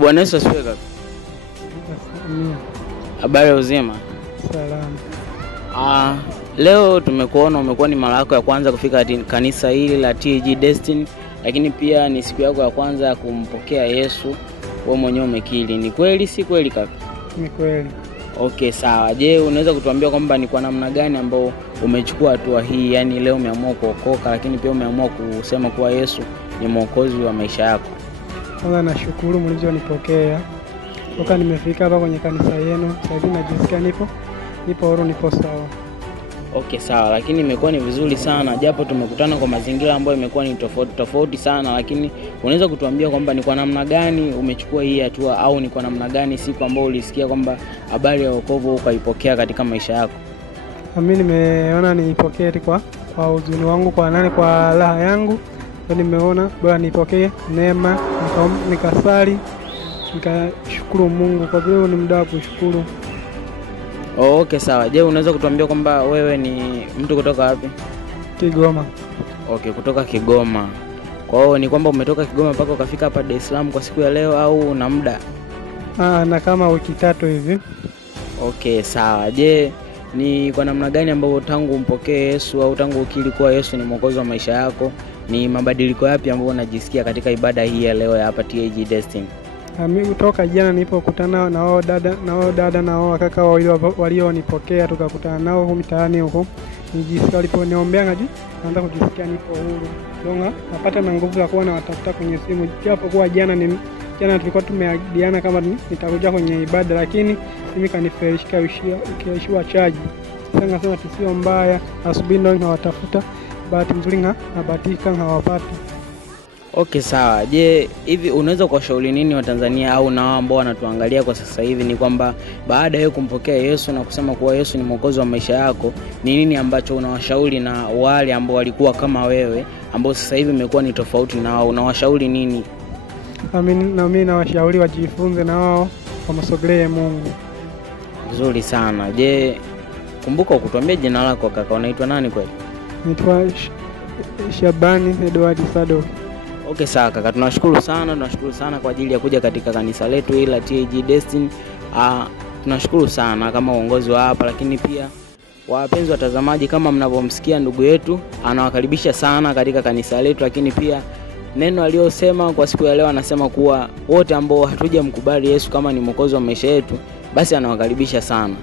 Bwana Yesu asifiwe kaka. Amina. Habari ya uzima? Salama. Leo tumekuona umekuwa ni mara yako ya kwanza kufika kanisa hili la TAG Destiny, lakini pia ni siku yako ya kwanza ya kumpokea Yesu. Wewe mwenyewe umekiri. Ni kweli si kweli kaka? Ni kweli. Okay, sawa. Je, unaweza kutuambia kwamba ni kwa namna gani ambao umechukua hatua hii? Yaani leo umeamua kuokoka, lakini pia umeamua kusema kuwa Yesu ni mwokozi wa maisha yako. Kwanza nashukuru mlivyoonipokea. Toka nimefika hapa kwenye kanisa yenu, sasa hivi najisikia nipo huru, nipo sawa. Okay, sawa. Lakini imekuwa ni vizuri sana, japo tumekutana kwa mazingira ambayo imekuwa ni tofauti sana, lakini unaweza kutuambia kwamba ni kwa namna gani umechukua hii hatua, au ni kwa namna gani siku ambayo ulisikia kwamba habari ya wokovu ukaipokea katika maisha yako? Mimi nimeona niipokee kwa huzuni wangu, kwa raha yangu. Ndio nimeona bora nipokee neema, nikasali, nikashukuru Mungu kwa vile ni muda wa kushukuru. Okay, sawa. Je, unaweza kutuambia kwamba wewe ni mtu kutoka wapi? Kigoma. Okay, kutoka Kigoma. Kwa hiyo ni kwamba umetoka Kigoma mpaka ukafika hapa Dar es Salaam kwa siku ya leo, au una muda? Na kama wiki 3 hivi. Okay, sawa. Je, ni kwa namna gani ambapo tangu umpokee Yesu au tangu ukiri kuwa Yesu ni mwokozi wa maisha yako, ni mabadiliko yapi ambayo unajisikia katika ibada hii ya leo ya hapa TAG Destiny? Mimi kutoka jana nilipokutana na dada na wao kaka walionipokea, tukakutana nao huko mtaani huko. Nijisikia waliponiombea naanza kujisikia nipo huru. Donga napata na nguvu ya kuwa na watafuta kwenye simu. Japo kwa jana tulikuwa tumeahidiana kama nitakuja kwenye ibada, lakini mimi kaniferishwa charge. Sasa nasema tusio mbaya, asubuhi ndio nawatafuta, bahati nzuri nabahatika nawapata. Okay, sawa. Je, hivi unaweza kuwashauri nini wa Tanzania au na wao ambao wanatuangalia kwa sasa hivi, ni kwamba baada ya kumpokea Yesu na kusema kuwa Yesu ni mwokozi wa maisha yako, ni nini ambacho unawashauri na wale ambao walikuwa kama wewe ambao sasa hivi imekuwa ni tofauti na wao, unawashauri nini? Mimi nawashauri wajifunze na wao wamsogelee Mungu. Vizuri sana. Je, kumbuka ukutuambia jina lako kaka, unaitwa nani kweli? Naitwa Shabani Edward Sado. Okay, sawa kaka, tunashukuru sana kwa ajili ya kuja katika kanisa letu hili la TAG Destiny. Tunashukuru sana kama uongozi wa hapa, lakini pia wapenzi watazamaji, kama mnavyomsikia ndugu yetu anawakaribisha sana katika kanisa letu, lakini pia neno aliyosema kwa siku ya leo anasema kuwa wote ambao hatujamkubali Yesu kama ni mwokozi wa maisha yetu, basi anawakaribisha sana.